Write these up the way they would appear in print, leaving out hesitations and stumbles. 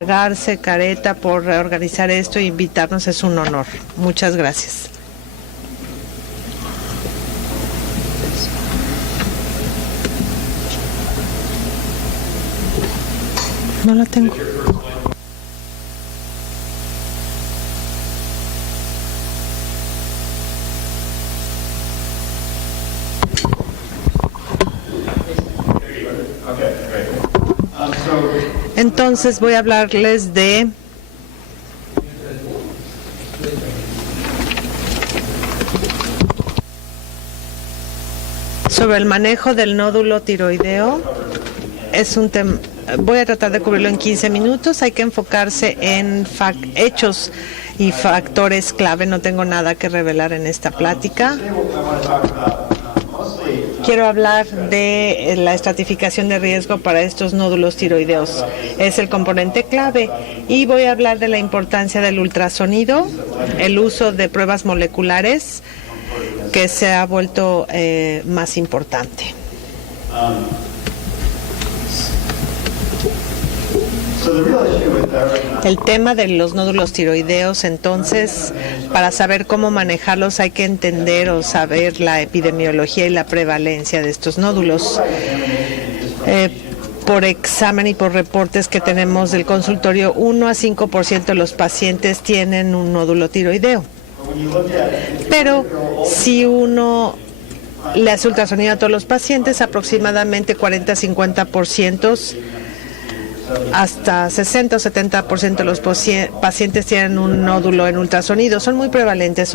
Garce, Careta, por organizar esto e invitarnos. Es un honor. Muchas gracias. No la tengo. Entonces voy a hablarles sobre el manejo del nódulo tiroideo. Es un tema. Voy a tratar de cubrirlo en 15 minutos. Hay que enfocarse en hechos y factores clave. No tengo nada que revelar en esta plática. Quiero hablar de la estratificación de riesgo para estos nódulos tiroideos. Es el componente clave. Y voy a hablar de la importancia del ultrasonido, el uso de pruebas moleculares, que se ha vuelto más importante. El tema de los nódulos tiroideos, entonces, para saber cómo manejarlos hay que entender o saber la epidemiología y la prevalencia de estos nódulos. Por examen y por reportes que tenemos del consultorio, 1 a 5% de los pacientes tienen un nódulo tiroideo. Pero si uno le hace ultrasonido a todos los pacientes, aproximadamente 40 a 50%, hasta 60 o 70% de los pacientes tienen un nódulo en ultrasonido. Son muy prevalentes,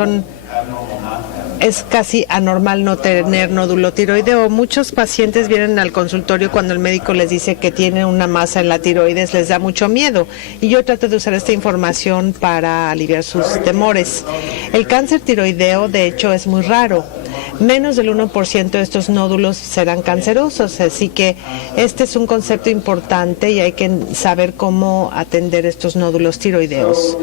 es casi anormal no tener nódulo tiroideo. Muchos pacientes vienen al consultorio cuando el médico les dice que tienen una masa en la tiroides, les da mucho miedo. Y yo trato de usar esta información para aliviar sus temores. El cáncer tiroideo, de hecho, es muy raro. Menos del 1% de estos nódulos serán cancerosos, así que este es un concepto importante y hay que saber cómo atender estos nódulos tiroideos.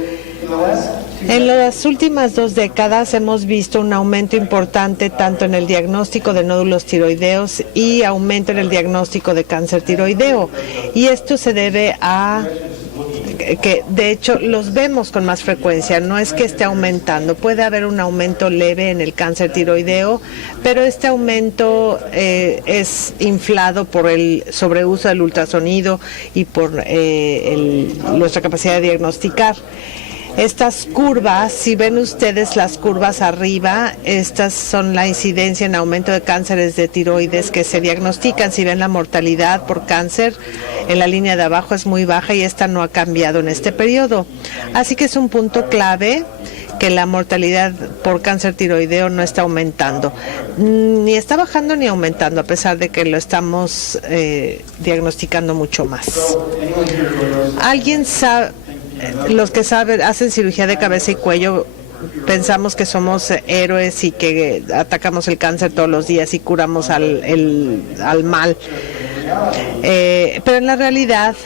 En las últimas 2 décadas hemos visto un aumento importante tanto en el diagnóstico de nódulos tiroideos y aumento en el diagnóstico de cáncer tiroideo. Y esto se debe a que de hecho los vemos con más frecuencia, no es que esté aumentando, puede haber un aumento leve en el cáncer tiroideo, pero este aumento es inflado por el sobreuso del ultrasonido y por nuestra capacidad de diagnosticar. Estas curvas, si ven ustedes las curvas arriba, estas son la incidencia en aumento de cánceres de tiroides que se diagnostican. Si ven la mortalidad por cáncer, en la línea de abajo es muy baja y esta no ha cambiado en este periodo. Así que es un punto clave que la mortalidad por cáncer tiroideo no está aumentando. Ni está bajando ni aumentando, a pesar de que lo estamos diagnosticando mucho más. ¿Alguien sabe? Los que saben, hacen cirugía de cabeza y cuello, pensamos que somos héroes y que atacamos el cáncer todos los días y curamos al mal. Pero en la realidad,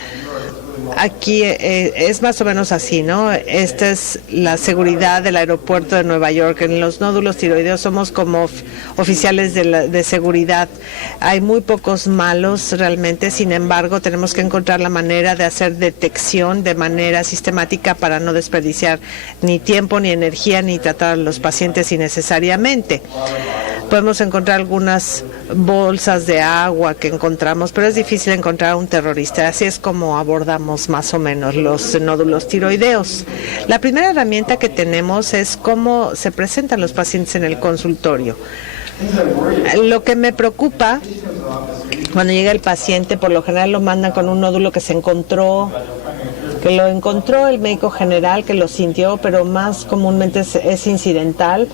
aquí es más o menos así, ¿no? Esta es la seguridad del aeropuerto de Nueva York. En los nódulos tiroideos somos como oficiales de seguridad. Hay muy pocos malos realmente, sin embargo, tenemos que encontrar la manera de hacer detección de manera sistemática para no desperdiciar ni tiempo, ni energía, ni tratar a los pacientes innecesariamente. Podemos encontrar algunas bolsas de agua que encontramos, pero es difícil encontrar a un terrorista. Así es como abordamos más o menos los nódulos tiroideos. La primera herramienta que tenemos es cómo se presentan los pacientes en el consultorio. Lo que me preocupa cuando llega el paciente, por lo general lo mandan con un nódulo que lo encontró el médico general, que lo sintió, pero más comúnmente es incidental,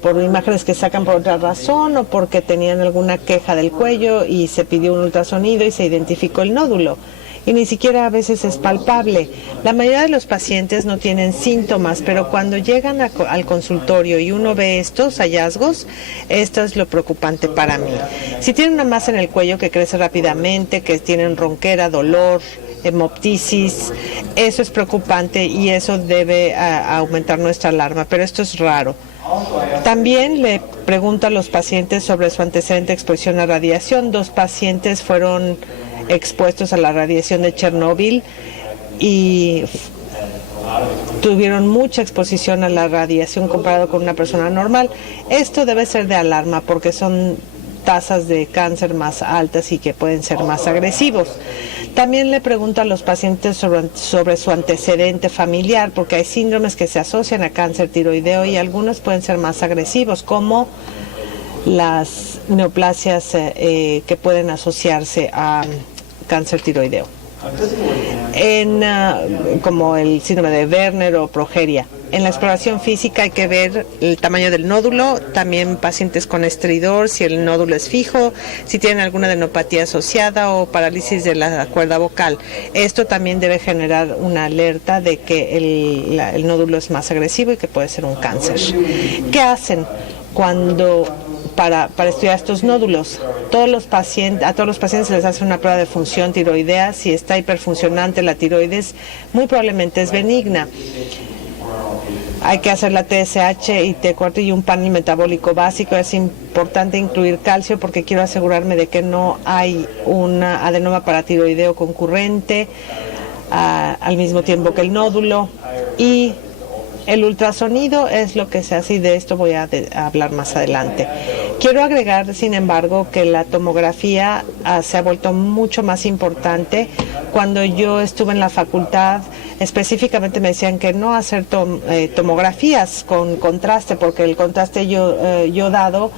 por imágenes que sacan por otra razón o porque tenían alguna queja del cuello y se pidió un ultrasonido y se identificó el nódulo. Y ni siquiera a veces es palpable. La mayoría de los pacientes no tienen síntomas, pero cuando llegan al consultorio y uno ve estos hallazgos, esto es lo preocupante para mí. Si tienen una masa en el cuello que crece rápidamente, que tienen ronquera, dolor, hemoptisis, eso es preocupante y eso debe aumentar nuestra alarma, pero esto es raro. También le pregunto a los pacientes sobre su antecedente de exposición a radiación. 2 pacientes fueron expuestos a la radiación de Chernóbil y tuvieron mucha exposición a la radiación comparado con una persona normal. Esto debe ser de alarma porque son tasas de cáncer más altas y que pueden ser más agresivos. También le pregunto a los pacientes sobre su antecedente familiar, porque hay síndromes que se asocian a cáncer tiroideo y algunos pueden ser más agresivos, como las neoplasias que pueden asociarse a cáncer tiroideo, como el síndrome de Werner o progeria. En la exploración física hay que ver el tamaño del nódulo, también pacientes con estridor, si el nódulo es fijo, si tienen alguna adenopatía asociada o parálisis de la cuerda vocal. Esto también debe generar una alerta de que el nódulo es más agresivo y que puede ser un cáncer. ¿Qué hacen para estudiar estos nódulos? A todos los pacientes se les hace una prueba de función tiroidea. Si está hiperfuncionante la tiroides, muy probablemente es benigna. Hay que hacer la TSH y T4 y un panel metabólico básico. Es importante incluir calcio porque quiero asegurarme de que no hay una adenoma paratiroideo concurrente al mismo tiempo que el nódulo. Y el ultrasonido es lo que se hace y de esto voy a hablar más adelante. Quiero agregar, sin embargo, que la tomografía se ha vuelto mucho más importante. Cuando yo estuve en la facultad, específicamente me decían que no hacer tomografías con contraste, porque el contraste yodado,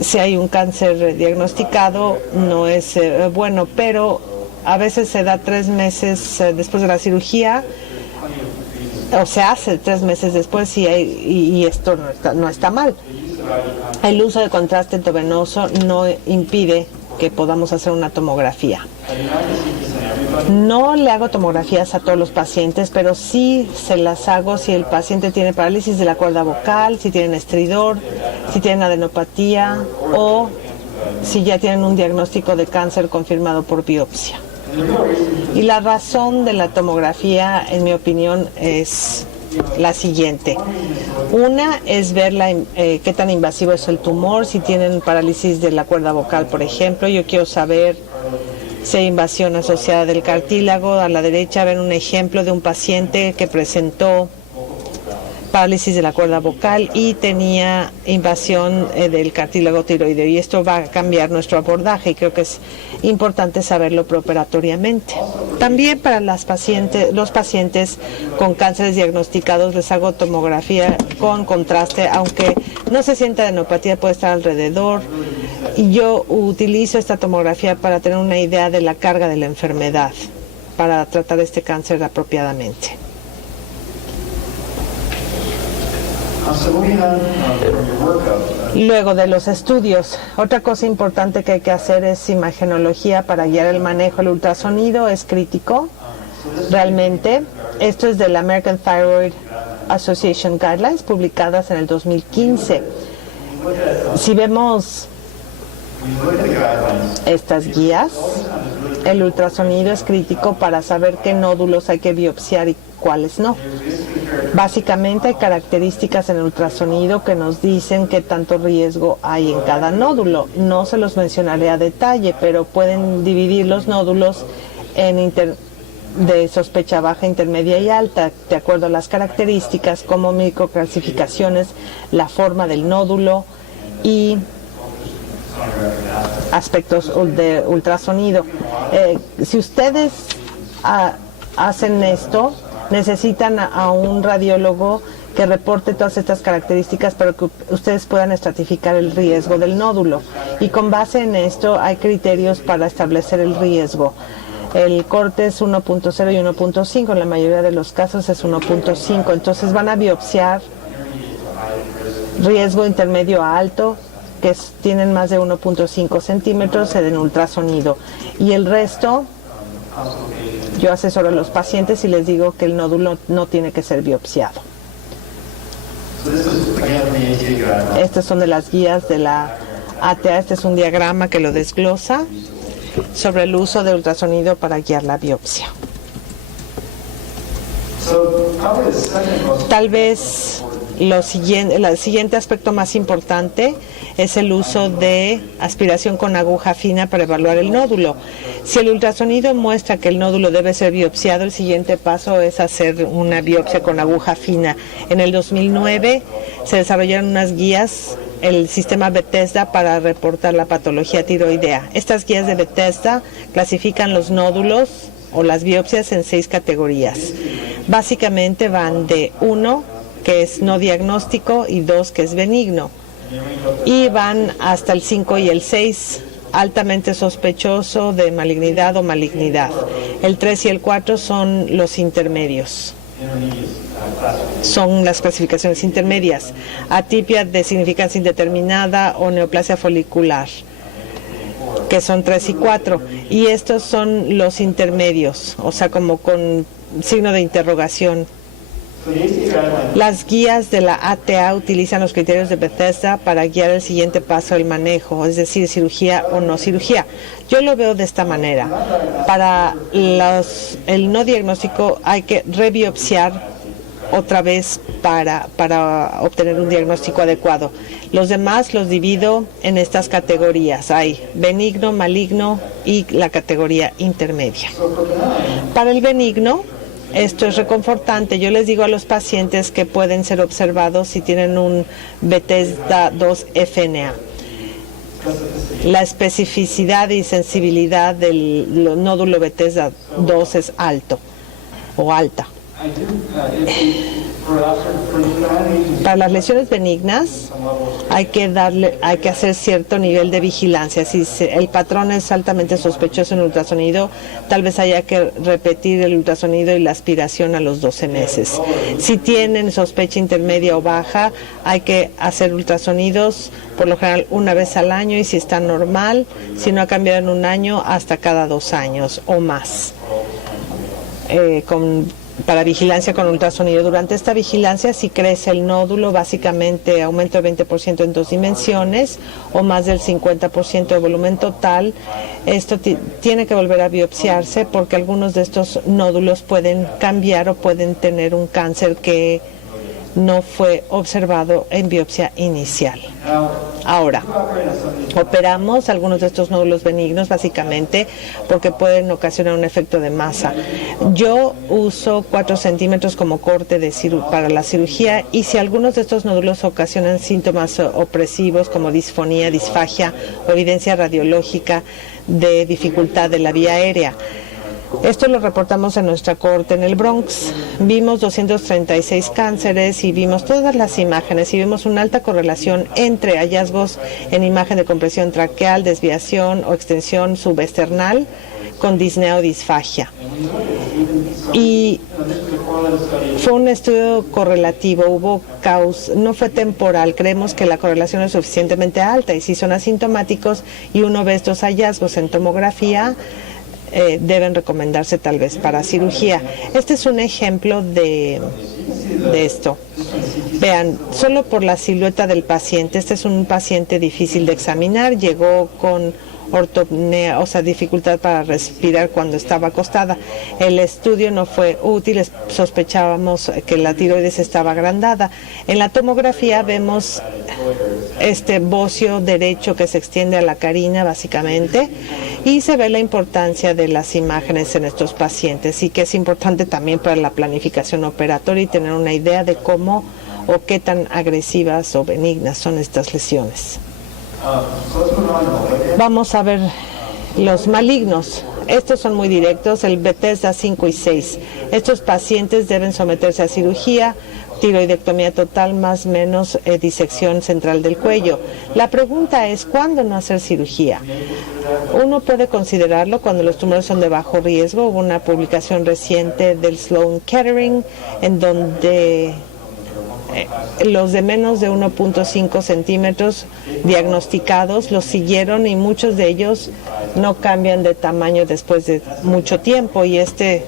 si hay un cáncer diagnosticado, no es bueno, pero a veces se da 3 meses después de la cirugía, o se hace 3 meses después y esto no está mal. El uso de contraste endovenoso no impide que podamos hacer una tomografía. No le hago tomografías a todos los pacientes, pero sí se las hago si el paciente tiene parálisis de la cuerda vocal, si tienen estridor, si tienen adenopatía o si ya tienen un diagnóstico de cáncer confirmado por biopsia. Y la razón de la tomografía, en mi opinión, es la siguiente. Una es ver qué tan invasivo es el tumor, si tienen parálisis de la cuerda vocal, por ejemplo. Yo quiero saber si hay invasión asociada del cartílago. A la derecha ven un ejemplo de un paciente que presentó parálisis de la cuerda vocal y tenía invasión del cartílago tiroideo, y esto va a cambiar nuestro abordaje y creo que es importante saberlo preoperatoriamente. También para los pacientes con cánceres diagnosticados les hago tomografía con contraste, aunque no se sienta adenopatía, puede estar alrededor, y yo utilizo esta tomografía para tener una idea de la carga de la enfermedad, para tratar este cáncer apropiadamente. Luego de los estudios, otra cosa importante que hay que hacer es imagenología para guiar el manejo. El ultrasonido es crítico, realmente. Esto es de la American Thyroid Association Guidelines, publicadas en el 2015. Si vemos estas guías, el ultrasonido es crítico para saber qué nódulos hay que biopsiar y cuáles no. Básicamente hay características en el ultrasonido que nos dicen qué tanto riesgo hay en cada nódulo. No se los mencionaré a detalle, pero pueden dividir los nódulos de sospecha baja, intermedia y alta, de acuerdo a las características como microcalcificaciones, la forma del nódulo y aspectos de ultrasonido. Si ustedes hacen esto, necesitan a un radiólogo que reporte todas estas características para que ustedes puedan estratificar el riesgo del nódulo. Y con base en esto hay criterios para establecer el riesgo. El corte es 1.0 y 1.5, en la mayoría de los casos es 1.5. Entonces van a biopsiar riesgo intermedio a alto, que tienen más de 1.5 centímetros en ultrasonido. Y el resto, yo asesoro a los pacientes y les digo que el nódulo no tiene que ser biopsiado. Estas son de las guías de la ATA. Este es un diagrama que lo desglosa sobre el uso de ultrasonido para guiar la biopsia. Tal vez el siguiente aspecto más importante es el uso de aspiración con aguja fina para evaluar el nódulo. Si el ultrasonido muestra que el nódulo debe ser biopsiado, el siguiente paso es hacer una biopsia con aguja fina. En el 2009 se desarrollaron unas guías, el sistema Bethesda, para reportar la patología tiroidea. Estas guías de Bethesda clasifican los nódulos o las biopsias en 6 categorías. Básicamente van de 1, que es no diagnóstico, y 2, que es benigno. Y van hasta el 5 y el 6, altamente sospechoso de malignidad o malignidad. El 3 y el 4 son los intermedios. Son las clasificaciones intermedias: atipia de significancia indeterminada o neoplasia folicular, que son 3 y 4. Y estos son los intermedios, o sea, como con signo de interrogación. Las guías de la ATA utilizan los criterios de Bethesda para guiar el siguiente paso del manejo, es decir, cirugía o no cirugía. Yo lo veo de esta manera. Para el no diagnóstico hay que rebiopsiar otra vez para obtener un diagnóstico adecuado. Los demás los divido en estas categorías. Hay benigno, maligno y la categoría intermedia. Para el benigno, esto es reconfortante. Yo les digo a los pacientes que pueden ser observados si tienen un Bethesda 2 FNA. La especificidad y sensibilidad del nódulo Bethesda 2 es alto o alta. Para las lesiones benignas hay que hacer cierto nivel de vigilancia. Si el patrón es altamente sospechoso en ultrasonido, tal vez haya que repetir el ultrasonido y la aspiración a los 12 meses. Si tienen sospecha intermedia o baja, hay que hacer ultrasonidos por lo general una vez al año, y si está normal, si no ha cambiado en un año, hasta cada 2 años o más. Para vigilancia con ultrasonido. Durante esta vigilancia, si crece el nódulo, básicamente aumenta el 20% en 2 dimensiones o más del 50% de volumen total, esto tiene que volver a biopsiarse, porque algunos de estos nódulos pueden cambiar o pueden tener un cáncer que no fue observado en biopsia inicial. Ahora, operamos algunos de estos nódulos benignos básicamente porque pueden ocasionar un efecto de masa. Yo uso 4 centímetros como corte para la cirugía, y si algunos de estos nódulos ocasionan síntomas opresivos como disfonía, disfagia o evidencia radiológica de dificultad de la vía aérea. Esto lo reportamos en nuestra corte en el Bronx. Vimos 236 cánceres y vimos todas las imágenes, y vimos una alta correlación entre hallazgos en imagen de compresión traqueal, desviación o extensión subesternal con disnea o disfagia. Y fue un estudio correlativo, no fue temporal. Creemos que la correlación es suficientemente alta, y si son asintomáticos y uno ve estos hallazgos en tomografía, deben recomendarse tal vez para cirugía. Este es un ejemplo de esto. Vean, solo por la silueta del paciente. Este es un paciente difícil de examinar. Llegó con ortopnea, o sea, dificultad para respirar cuando estaba acostada. El estudio no fue útil, sospechábamos que la tiroides estaba agrandada. En la tomografía vemos este bocio derecho que se extiende a la carina básicamente, y se ve la importancia de las imágenes en estos pacientes, y que es importante también para la planificación operatoria y tener una idea de cómo o qué tan agresivas o benignas son estas lesiones. Vamos a ver los malignos. Estos son muy directos, el Bethesda 5 y 6. Estos pacientes deben someterse a cirugía, tiroidectomía total más menos disección central del cuello. La pregunta es, ¿cuándo no hacer cirugía? Uno puede considerarlo cuando los tumores son de bajo riesgo. Hubo una publicación reciente del Sloan Kettering en donde los de menos de 1.5 centímetros diagnosticados los siguieron, y muchos de ellos no cambian de tamaño después de mucho tiempo, y este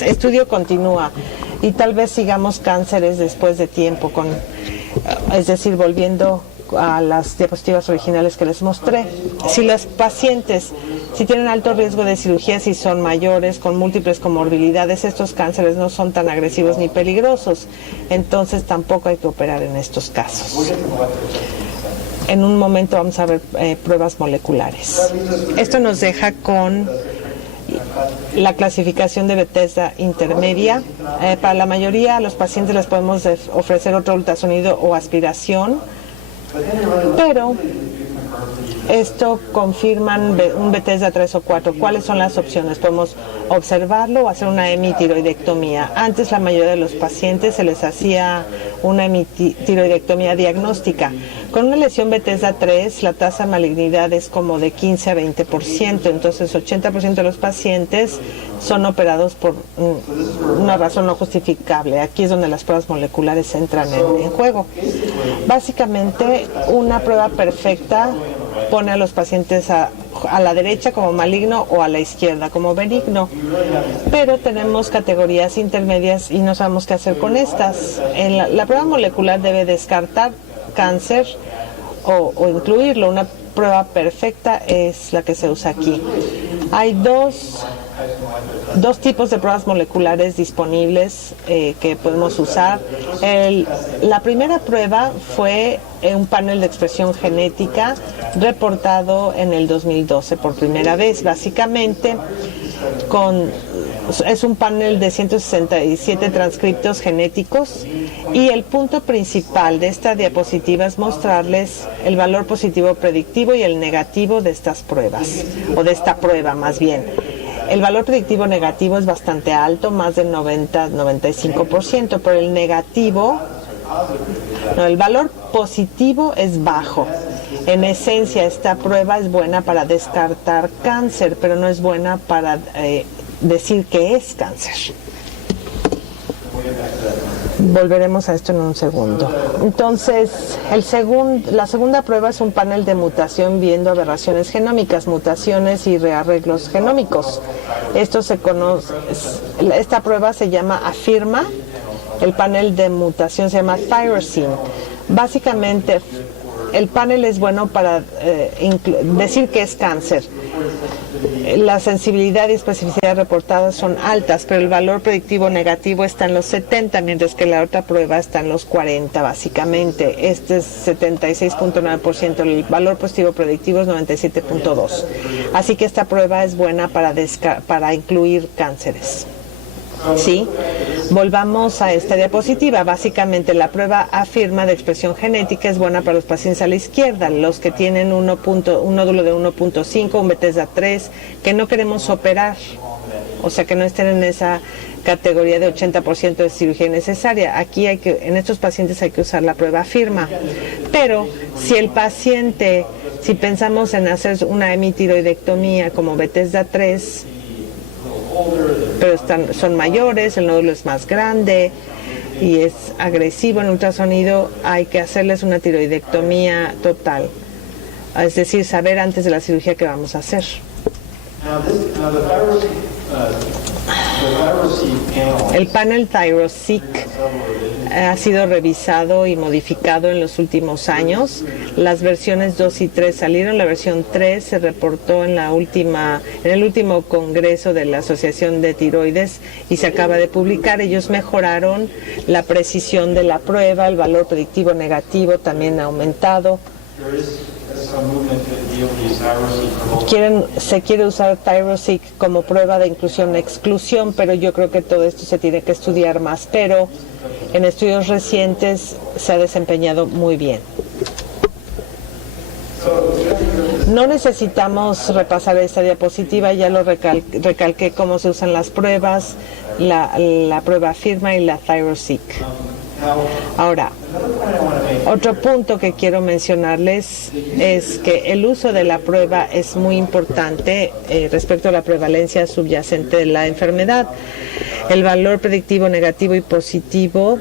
estudio continúa, y tal vez sigamos cánceres después de tiempo, es decir, volviendo a las diapositivas originales que les mostré. Si los pacientes, si tienen alto riesgo de cirugía, si son mayores, con múltiples comorbilidades, estos cánceres no son tan agresivos ni peligrosos, entonces tampoco hay que operar en estos casos. En un momento vamos a ver pruebas moleculares. Esto nos deja con la clasificación de Bethesda intermedia. Para la mayoría de los pacientes les podemos ofrecer otro ultrasonido o aspiración, pero esto confirman un Bethesda 3 o 4. ¿Cuáles son las opciones? Podemos observarlo o hacer una hemitiroidectomía. Antes la mayoría de los pacientes se les hacía una hemitiroidectomía diagnóstica. Con una lesión Bethesda 3 la tasa de malignidad es como de 15 a 20%, entonces 80% de los pacientes son operados por una razón no justificable. Aquí es donde las pruebas moleculares entran en juego. Básicamente, una prueba perfecta pone a los pacientes a la derecha como maligno o a la izquierda como benigno, pero tenemos categorías intermedias y no sabemos qué hacer con estas. La prueba molecular debe descartar cáncer o incluirlo. Una prueba perfecta es la que se usa aquí. Hay dos tipos de pruebas moleculares disponibles que podemos usar. La primera prueba fue un panel de expresión genética reportado en el 2012 por primera vez. Básicamente es un panel de 167 transcriptos genéticos y el punto principal de esta diapositiva es mostrarles el valor positivo predictivo y el negativo de estas pruebas, o de esta prueba más bien. El valor predictivo negativo es bastante alto, más del 90-95%, pero el valor positivo es bajo. En esencia, esta prueba es buena para descartar cáncer, pero no es buena para decir que es cáncer. Volveremos a esto en un segundo. Entonces, la segunda prueba es un panel de mutación viendo aberraciones genómicas, mutaciones y rearreglos genómicos. Esta prueba se llama AFIRMA. El panel de mutación se llama Tyrosine. Básicamente, el panel es bueno para decir que es cáncer. La sensibilidad y especificidad reportadas son altas, pero el valor predictivo negativo está en los 70, mientras que la otra prueba está en los 40, básicamente. Este es 76.9%, el valor positivo predictivo es 97.2%. Así que esta prueba es buena para incluir cánceres. ¿Sí? Volvamos a esta diapositiva. Básicamente la prueba AFIRMA de expresión genética es buena para los pacientes a la izquierda, los que tienen un nódulo de 1.5, un Bethesda 3, que no queremos operar, o sea que no estén en esa categoría de 80% de cirugía necesaria. Aquí en estos pacientes hay que usar la prueba AFIRMA. Pero si pensamos en hacer una hemitiroidectomía como Bethesda 3, pero son mayores, el nódulo es más grande y es agresivo en ultrasonido, hay que hacerles una tiroidectomía total, es decir, saber antes de la cirugía qué vamos a hacer. El panel ThyroSeq ha sido revisado y modificado en los últimos años. Las versiones 2 y 3 salieron. La versión 3 se reportó en el último congreso de la Asociación de Tiroides y se acaba de publicar. Ellos mejoraron la precisión de la prueba, el valor predictivo negativo también ha aumentado. Se quiere usar ThyroSeq como prueba de inclusión-exclusión, pero yo creo que todo esto se tiene que estudiar más, pero en estudios recientes se ha desempeñado muy bien. No necesitamos repasar esta diapositiva, ya lo recalqué cómo se usan las pruebas, la prueba AFIRMA y la ThyroSeq. Ahora, otro punto que quiero mencionarles es que el uso de la prueba es muy importante respecto a la prevalencia subyacente de la enfermedad. El valor predictivo negativo y positivo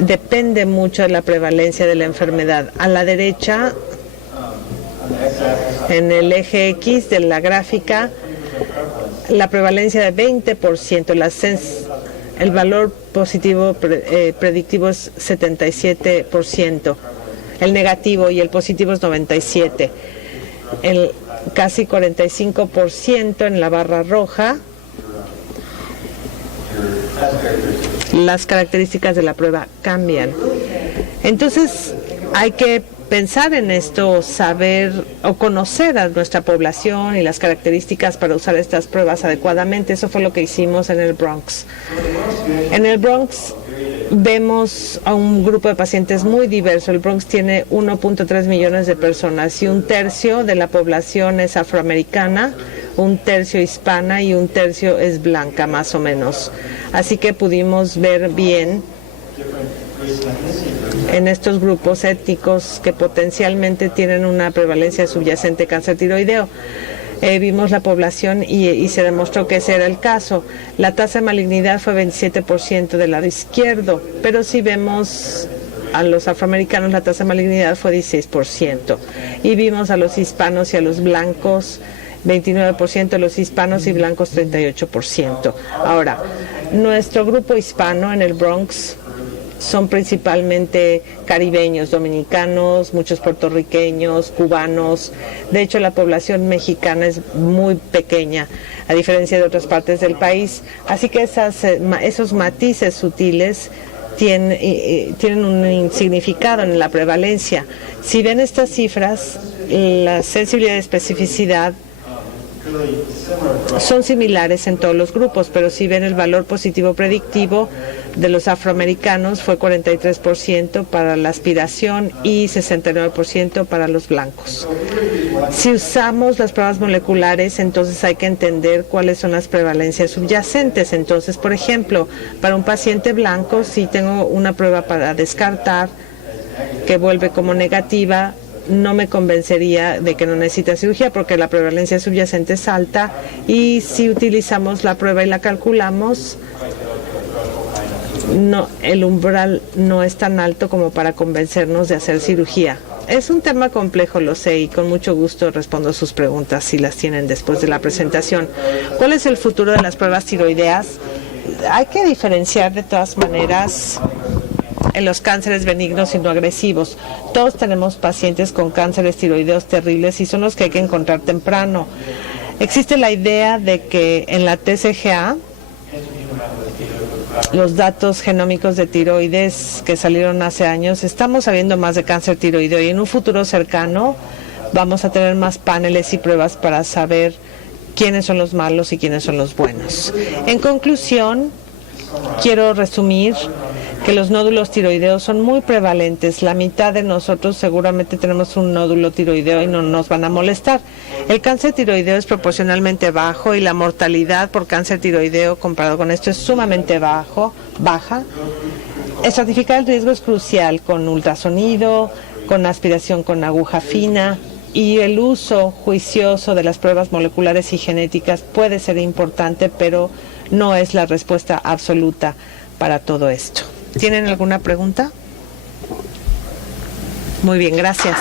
depende mucho de la prevalencia de la enfermedad. A la derecha, en el eje X de la gráfica, la prevalencia de 20%, el valor positivo predictivo es 77%, el negativo y el positivo es 97%, casi 45% en la barra roja. Las características de la prueba cambian. Entonces hay que pensar en esto, saber o conocer a nuestra población y las características para usar estas pruebas adecuadamente. Eso fue lo que hicimos en el Bronx. En el Bronx vemos a un grupo de pacientes muy diverso. El Bronx tiene 1.3 millones de personas y un tercio de la población es afroamericana, un tercio hispana y un tercio es blanca, más o menos. Así que pudimos ver bien en estos grupos étnicos que potencialmente tienen una prevalencia subyacente de cáncer tiroideo. Vimos la población y se demostró que ese era el caso. La tasa de malignidad fue 27% del lado izquierdo, pero si vemos a los afroamericanos, la tasa de malignidad fue 16%. Y vimos a los hispanos y a los blancos, 29%, los hispanos y blancos 38%. Ahora, nuestro grupo hispano en el Bronx son principalmente caribeños, dominicanos, muchos puertorriqueños, cubanos. De hecho, la población mexicana es muy pequeña, a diferencia de otras partes del país. Así que esos matices sutiles tienen un significado en la prevalencia. Si ven estas cifras, la sensibilidad y especificidad son similares en todos los grupos, pero si ven el valor positivo predictivo de los afroamericanos fue 43% para la aspiración y 69% para los blancos. Si usamos las pruebas moleculares, entonces hay que entender cuáles son las prevalencias subyacentes. Entonces, por ejemplo, para un paciente blanco, si tengo una prueba para descartar que vuelve como negativa, no me convencería de que no necesita cirugía porque la prevalencia subyacente es alta, y si utilizamos la prueba y la calculamos, no, el umbral no es tan alto como para convencernos de hacer cirugía. Es un tema complejo, lo sé, y con mucho gusto respondo sus preguntas si las tienen después de la presentación. ¿Cuál es el futuro de las pruebas tiroideas? Hay que diferenciar de todas maneras en los cánceres benignos y no agresivos. Todos tenemos pacientes con cánceres tiroideos terribles y son los que hay que encontrar temprano. Existe la idea de que en la TCGA, los datos genómicos de tiroides que salieron hace años, estamos sabiendo más de cáncer tiroideo y en un futuro cercano vamos a tener más paneles y pruebas para saber quiénes son los malos y quiénes son los buenos. En conclusión, quiero resumir que los nódulos tiroideos son muy prevalentes. La mitad de nosotros seguramente tenemos un nódulo tiroideo y no nos van a molestar. El cáncer tiroideo es proporcionalmente bajo y la mortalidad por cáncer tiroideo comparado con esto es sumamente baja. Estratificar el riesgo es crucial con ultrasonido, con aspiración con aguja fina, y el uso juicioso de las pruebas moleculares y genéticas puede ser importante, pero no es la respuesta absoluta para todo esto. ¿Tienen alguna pregunta? Muy bien, gracias.